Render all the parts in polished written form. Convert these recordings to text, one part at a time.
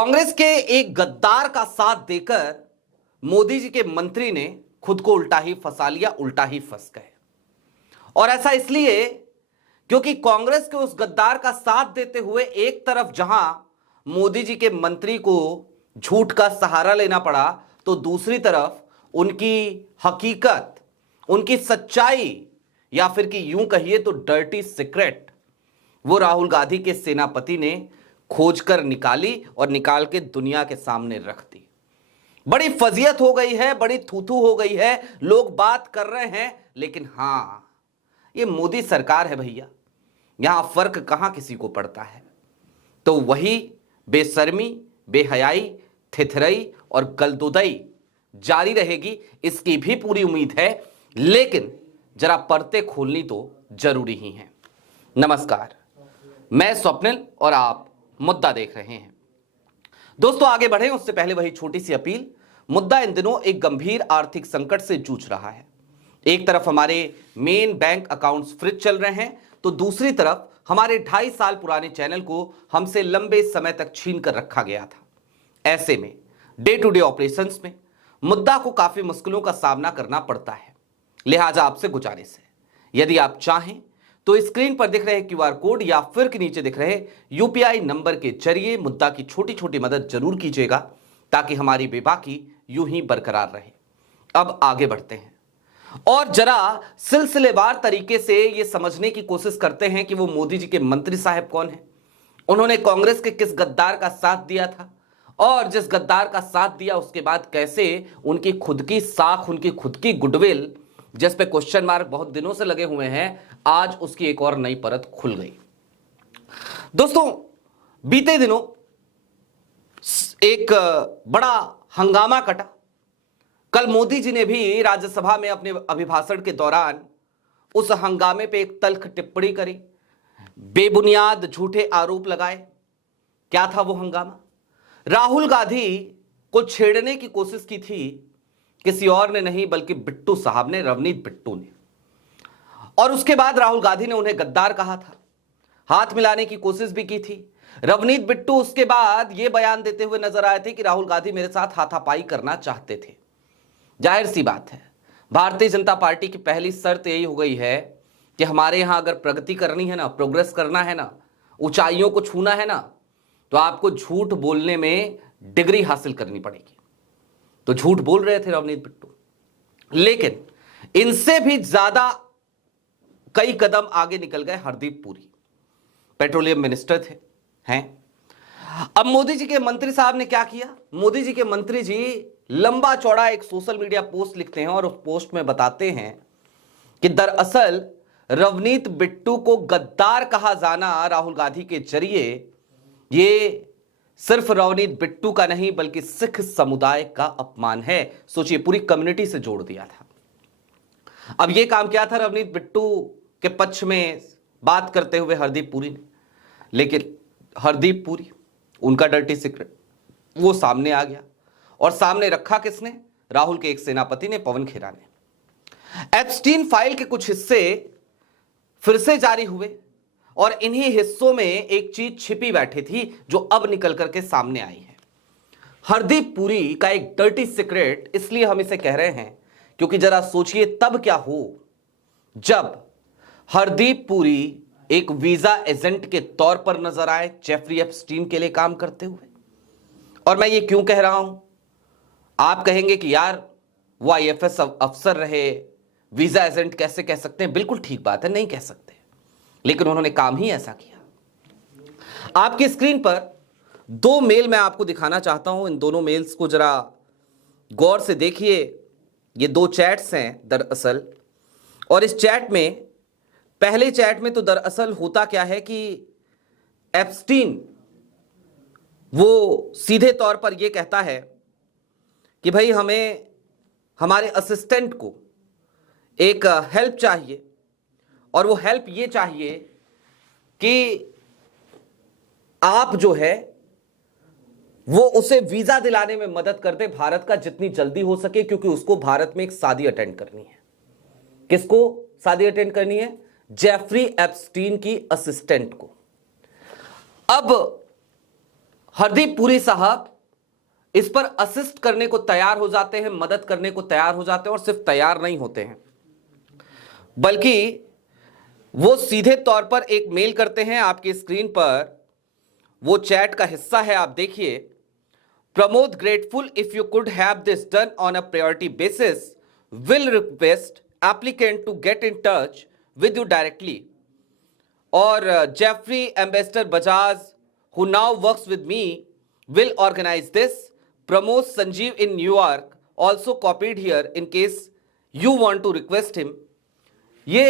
कांग्रेस के एक गद्दार का साथ देकर मोदी जी के मंत्री ने खुद को उल्टा ही फंसा लिया, उल्टा ही फंस गए। और ऐसा इसलिए क्योंकि कांग्रेस के उस गद्दार का साथ देते हुए एक तरफ जहां मोदी जी के मंत्री को झूठ का सहारा लेना पड़ा, तो दूसरी तरफ उनकी हकीकत, उनकी सच्चाई, या फिर कि यूं कहिए तो डर्टी सीक्रेट, वो राहुल गांधी के सेनापति ने खोजकर निकाली और निकाल के दुनिया के सामने रख दी। बड़ी फजीयत हो गई है, बड़ी थूथू हो गई है, लोग बात कर रहे हैं, लेकिन हां, ये मोदी सरकार है भैया, यहां फर्क कहां किसी को पड़ता है। तो वही बेशर्मी, बेहयाई, थिथरई और गलदुदई जारी रहेगी, इसकी भी पूरी उम्मीद है, लेकिन जरा पर्दे खोलनी तो जरूरी ही है। नमस्कार, मैं स्वप्निल और आप मुद्दा देख रहे हैं। दोस्तों, आगे बढ़े उससे पहले वही छोटी सी अपील। मुद्दा इन दिनों एक गंभीर आर्थिक संकट से जूझ रहा है। एक तरफ हमारे मेन बैंक अकाउंट्स फ्रीज चल रहे हैं, तो दूसरी तरफ हमारे 2.5 साल पुराने चैनल को हमसे लंबे समय तक छीन कर रखा गया था। ऐसे में डे टू डे ऑपरेशंस में मुद्दा को काफी मुश्किलों का सामना करना पड़ता है। लिहाजा आपसे गुजारिश है, यदि आप चाहें तो स्क्रीन पर दिख रहे क्यूआर कोड या फिर के नीचे दिख रहे यूपीआई नंबर के जरिए मुद्दा की छोटी छोटी मदद जरूर कीजिएगा, ताकि हमारी बेबाकी यूं ही बरकरार रहे। अब आगे बढ़ते हैं और जरा सिलसिलेवार तरीके से यह समझने की कोशिश करते हैं कि वो मोदी जी के मंत्री साहब कौन हैं, उन्होंने कांग्रेस के किस गद्दार का साथ दिया था, और जिस गद्दार का साथ दिया उसके बाद कैसे उनकी खुद की साख, उनकी खुद की गुडविल, जिस पे क्वेश्चन मार्क बहुत दिनों से लगे हुए हैं, आज उसकी एक और नई परत खुल गई। दोस्तों, बीते दिनों एक बड़ा हंगामा कटा। कल मोदी जी ने भी राज्यसभा में अपने अभिभाषण के दौरान उस हंगामे पे एक तल्ख टिप्पणी करी, बेबुनियाद झूठे आरोप लगाए। क्या था वो हंगामा? राहुल गांधी को छेड़ने की कोशिश की थी किसी और ने नहीं, बल्कि बिट्टू साहब ने, रवनीत बिट्टू ने। और उसके बाद राहुल गांधी ने उन्हें गद्दार कहा था, हाथ मिलाने की कोशिश भी की थी। रवनीत बिट्टू उसके बाद यह बयान देते हुए नजर आए थे कि राहुल गांधी मेरे साथ हाथापाई करना चाहते थे। जाहिर सी बात है, भारतीय जनता पार्टी की पहली शर्त यही हो गई है कि हमारे यहां अगर प्रगति करनी है ना, प्रोग्रेस करना है ना, ऊंचाइयों को छूना है ना, तो आपको झूठ बोलने में डिग्री हासिल करनी पड़ेगी। तो झूठ बोल रहे थे रवनीत बिट्टू, लेकिन इनसे भी ज्यादा कई कदम आगे निकल गए हरदीप पुरी, पेट्रोलियम मिनिस्टर थे, हैं। अब मोदी जी के मंत्री साहब ने क्या किया? मोदी जी के मंत्री जी लंबा चौड़ा एक सोशल मीडिया पोस्ट लिखते हैं और उस पोस्ट में बताते हैं कि दरअसल रवनीत बिट्टू को गद्दार कहा जाना राहुल गांधी के जरिए ये सिर्फ रवनीत बिट्टू का नहीं, बल्कि सिख समुदाय का अपमान है। सोचिए, पूरी कम्युनिटी से जोड़ दिया था। अब यह काम किया था रवनीत बिट्टू के पक्ष में बात करते हुए हरदीप पुरी ने, लेकिन हरदीप पुरी, उनका डर्टी सीक्रेट वो सामने आ गया। और सामने रखा किसने? राहुल के एक सेनापति ने, पवन खेरा ने। एप्स्टीन फाइल के कुछ हिस्से फिर से जारी हुए और इन्हीं हिस्सों में एक चीज छिपी बैठी थी जो अब निकल करके सामने आई है। हरदीप पुरी का एक डर्टी सीक्रेट इसलिए हम इसे कह रहे हैं क्योंकि जरा सोचिए तब क्या हो जब हरदीप पुरी एक वीजा एजेंट के तौर पर नजर आए जेफरी एप्स्टीन के लिए काम करते हुए। और मैं ये क्यों कह रहा हूं? आप कहेंगे कि यार वो आईएफएस अफसर रहे, वीजा एजेंट कैसे कह सकते हैं? बिल्कुल ठीक बात है, नहीं कह सकते, लेकिन उन्होंने काम ही ऐसा किया। आपकी स्क्रीन पर 2 मेल मैं आपको दिखाना चाहता हूं। इन दोनों मेल्स को जरा गौर से देखिए। ये 2 चैट्स हैं दरअसल, और इस चैट में, पहले चैट में तो दरअसल होता क्या है कि एप्स्टीन वो सीधे तौर पर यह कहता है कि भाई हमें हमारे असिस्टेंट को एक हेल्प चाहिए, और वो हेल्प ये चाहिए कि आप जो है वो उसे वीजा दिलाने में मदद कर दे भारत का, जितनी जल्दी हो सके, क्योंकि उसको भारत में एक शादी अटेंड करनी है। किसको शादी अटेंड करनी है? जेफरी एप्स्टीन की असिस्टेंट को। अब हरदीप पुरी साहब इस पर असिस्ट करने को तैयार हो जाते हैं, मदद करने को तैयार हो जाते हैं, और सिर्फ तैयार नहीं होते हैं बल्कि वो सीधे तौर पर एक मेल करते हैं। आपकी स्क्रीन पर वो चैट का हिस्सा है, आप देखिए। Pramod, grateful if you could have this done on a priority basis, will request applicant to get in touch with you directly. और Jeffrey ambassador Bajaj who now works with me will organize this. Pramod Sanjeev in New York also copied here in case you want to request him. ये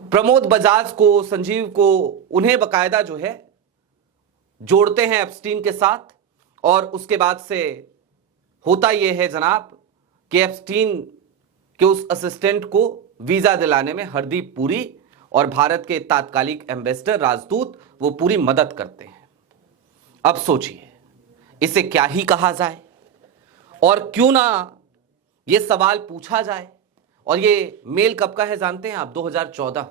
प्रमोद बजाज को, संजीव को, उन्हें बकायदा जो है जोड़ते हैं एप्स्टीन के साथ। और उसके बाद से होता यह है जनाब कि एप्स्टीन के उस असिस्टेंट को वीजा दिलाने में हरदीप पुरी और भारत के तात्कालिक एम्बेसडर, राजदूत, वो पूरी मदद करते हैं। अब सोचिए इसे क्या ही कहा जाए, और क्यों ना ये सवाल पूछा जाए। और ये मेल कब का है जानते हैं आप? 2014।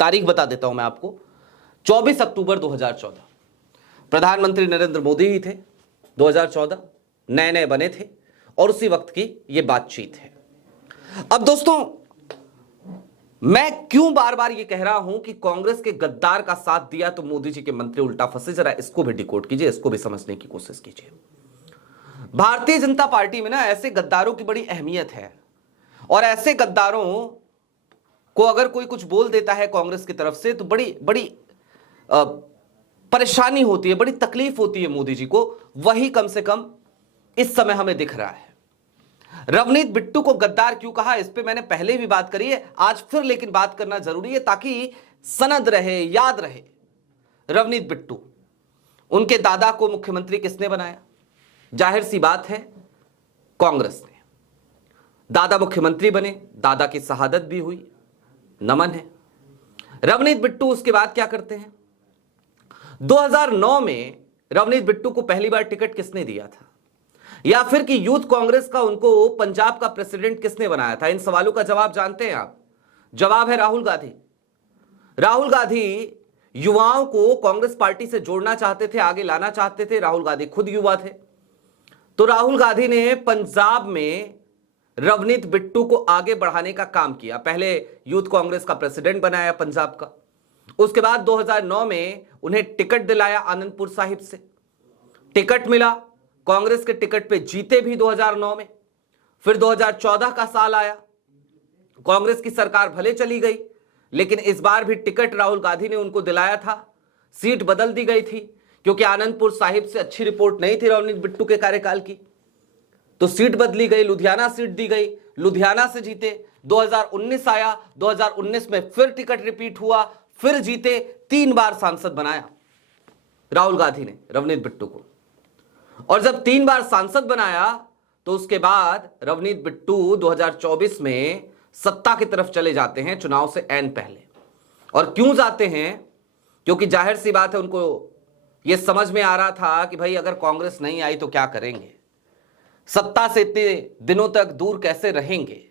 तारीख बता देता हूं मैं आपको, 24 अक्टूबर 2014। प्रधानमंत्री नरेंद्र मोदी ही थे, 2014 नए नए बने थे, और उसी वक्त की ये बातचीत है। अब दोस्तों, मैं क्यों बार बार ये कह रहा हूं कि कांग्रेस के गद्दार का साथ दिया तो मोदी जी के मंत्री उल्टा फंसे, जरा इसको भी डिकोड कीजिए, इसको भी समझने की कोशिश कीजिए। भारतीय जनता पार्टी में ना ऐसे गद्दारों की बड़ी अहमियत है, और ऐसे गद्दारों को अगर कोई कुछ बोल देता है कांग्रेस की तरफ से तो बड़ी बड़ी परेशानी होती है, बड़ी तकलीफ होती है मोदी जी को। वही कम से कम इस समय हमें दिख रहा है। रवनीत बिट्टू को गद्दार क्यों कहा, इस पे मैंने पहले भी बात करी है, आज फिर लेकिन बात करना जरूरी है ताकि सनद रहे, याद रहे। रवनीत बिट्टू, उनके दादा को मुख्यमंत्री किसने बनाया? जाहिर सी बात है, कांग्रेस ने। दादा मुख्यमंत्री बने, दादा की शहादत भी हुई, नमन है। रवनीत बिट्टू उसके बाद क्या करते हैं? 2009 में रवनीत बिट्टू को पहली बार टिकट किसने दिया था, या फिर कि यूथ कांग्रेस का उनको पंजाब का प्रेसिडेंट किसने बनाया था? इन सवालों का जवाब जानते हैं आप? जवाब है राहुल गांधी। राहुल गांधी युवाओं को कांग्रेस पार्टी से जोड़ना चाहते थे, आगे लाना चाहते थे। राहुल गांधी खुद युवा थे, तो राहुल गांधी ने पंजाब में रवनीत बिट्टू को आगे बढ़ाने का काम किया। पहले यूथ कांग्रेस का प्रेसिडेंट बनाया पंजाब का, उसके बाद 2009 में उन्हें टिकट दिलाया आनंदपुर साहिब से। टिकट मिला, कांग्रेस के टिकट पे जीते भी 2009 में। फिर 2014 का साल आया, कांग्रेस की सरकार भले चली गई, लेकिन इस बार भी टिकट राहुल गांधी ने उनको दिलाया था। सीट बदल दी गई थी क्योंकि आनंदपुर साहिब से अच्छी रिपोर्ट नहीं थी रवनीत बिट्टू के कार्यकाल की, तो सीट बदली गई, लुधियाना सीट दी गई, लुधियाना से जीते। 2019 आया, 2019 में फिर टिकट रिपीट हुआ, फिर जीते। 3 बार सांसद बनाया राहुल गांधी ने रवनीत बिट्टू को, और जब 3 बार सांसद बनाया तो उसके बाद रवनीत बिट्टू 2024 में सत्ता की तरफ चले जाते हैं, चुनाव से ऐन पहले। और क्यों जाते हैं? क्योंकि जाहिर सी बात है, उनको यह समझ में आ रहा था कि भाई अगर कांग्रेस नहीं आई तो क्या करेंगे, सत्ता से इतने दिनों तक दूर कैसे रहेंगे।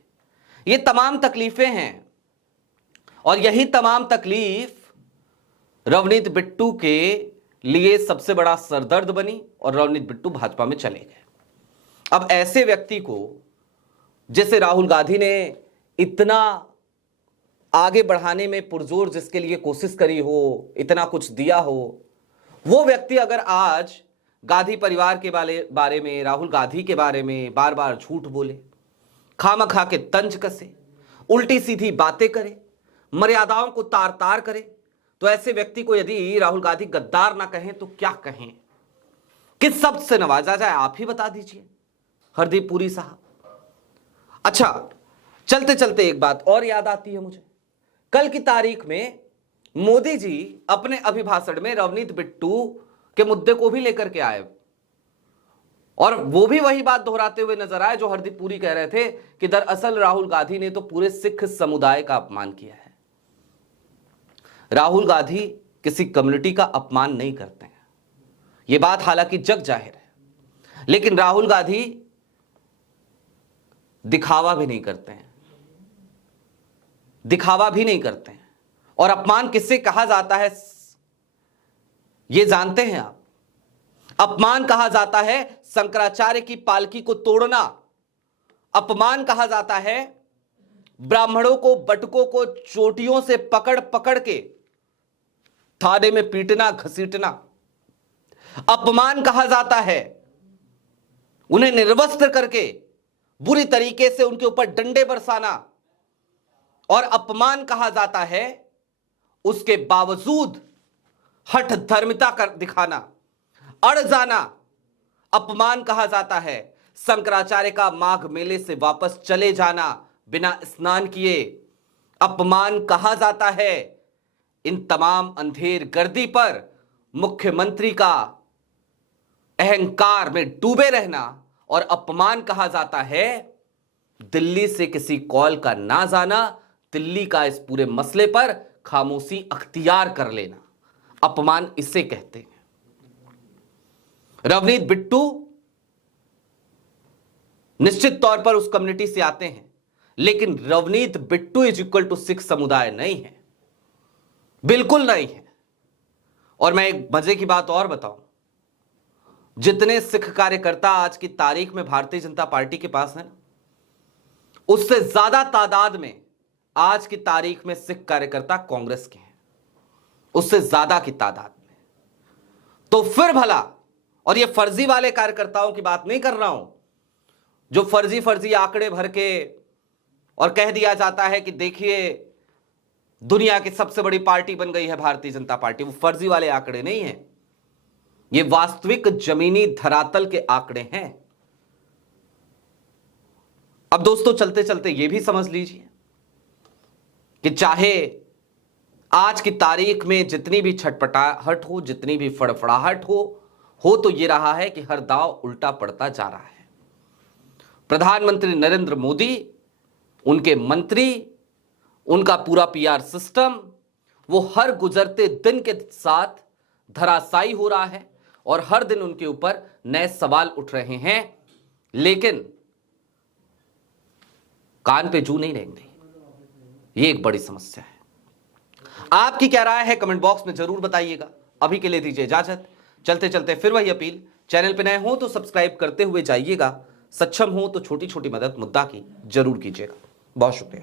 ये तमाम तकलीफें हैं, और यही तमाम तकलीफ रवनीत बिट्टू के लिए सबसे बड़ा सरदर्द बनी, और रवनीत बिट्टू भाजपा में चले गए। अब ऐसे व्यक्ति को, जैसे राहुल गांधी ने इतना आगे बढ़ाने में पुरजोर जिसके लिए कोशिश करी हो, इतना कुछ दिया हो, वो व्यक्ति अगर आज गांधी परिवार के बारे में, राहुल गांधी के बारे में बार बार झूठ बोले, खामखा के तंज कसे, उल्टी सीधी बातें करे, मर्यादाओं को तार तार करे, तो ऐसे व्यक्ति को यदि राहुल गांधी गद्दार ना कहें तो क्या कहें? किस शब्द से नवाजा जाए, आप ही बता दीजिए हरदीप पुरी साहब। अच्छा, चलते चलते एक बात और याद आती है मुझे। कल की तारीख में मोदी जी अपने अभिभाषण में रवनीत बिट्टू के मुद्दे को भी लेकर के आए, और वो भी वही बात दोहराते हुए नजर आए जो हरदीप पुरी कह रहे थे कि दरअसल राहुल गांधी ने तो पूरे सिख समुदाय का अपमान किया है। राहुल गांधी किसी कम्युनिटी का अपमान नहीं करते हैं, यह बात हालांकि जग जाहिर है, लेकिन राहुल गांधी दिखावा भी नहीं करते हैं, दिखावा भी नहीं करते हैं। और अपमान किससे कहा जाता है यह जानते हैं आप? अपमान कहा जाता है शंकराचार्य की पालकी को तोड़ना। अपमान कहा जाता है ब्राह्मणों को, बटुकों को चोटियों से पकड़ पकड़ के थाने में पीटना, घसीटना। अपमान कहा जाता है उन्हें निर्वस्त्र करके बुरी तरीके से उनके ऊपर डंडे बरसाना। और अपमान कहा जाता है उसके बावजूद हठ धर्मिता कर दिखाना, अड़ जाना। अपमान कहा जाता है शंकराचार्य का माघ मेले से वापस चले जाना बिना स्नान किए। अपमान कहा जाता है इन तमाम अंधेर गर्दी पर मुख्यमंत्री का अहंकार में डूबे रहना। और अपमान कहा जाता है दिल्ली से किसी कॉल का ना जाना, दिल्ली का इस पूरे मसले पर खामोशी अख्तियार कर लेना। अपमान इसे कहते हैं। रवनीत बिट्टू निश्चित तौर पर उस कम्युनिटी से आते हैं, लेकिन Ravneet Bittu is equal to सिख समुदाय नहीं है, बिल्कुल नहीं है। और मैं एक मजे की बात और बताऊं, जितने सिख कार्यकर्ता आज की तारीख में भारतीय जनता पार्टी के पास है ना, उससे ज्यादा तादाद में आज की तारीख में सिख कार्यकर्ता कांग्रेस के हैं, उससे ज्यादा की तादाद में। तो फिर भला, और ये फर्जी वाले कार्यकर्ताओं की बात नहीं कर रहा हूं जो फर्जी फर्जी आंकड़े भर के और कह दिया जाता है कि देखिए दुनिया की सबसे बड़ी पार्टी बन गई है भारतीय जनता पार्टी। वो फर्जी वाले आंकड़े नहीं हैं, ये वास्तविक जमीनी धरातल के आंकड़े हैं। अब दोस्तों चलते चलते ये भी समझ लीजिए कि चाहे आज की तारीख में जितनी भी छटपटाहट हो, जितनी भी फड़फड़ाहट हो तो ये रहा है कि हर दांव उल्टा पड़ता जा रहा है। प्रधानमंत्री नरेंद्र मोदी, उनके मंत्री, उनका पूरा पीआर सिस्टम, वो हर गुजरते दिन के साथ धराशायी हो रहा है और हर दिन उनके ऊपर नए सवाल उठ रहे हैं, लेकिन कान पे जू नहीं रेंगते। ये एक बड़ी समस्या है। आपकी क्या राय है कमेंट बॉक्स में जरूर बताइएगा। अभी के लिए दीजिए इजाजत। चलते चलते फिर वही अपील, चैनल पे नए हो तो सब्सक्राइब करते हुए जाइएगा, सक्षम हो तो छोटी छोटी मदद मुद्दा की जरूर कीजिएगा। बहुत शुक्रिया।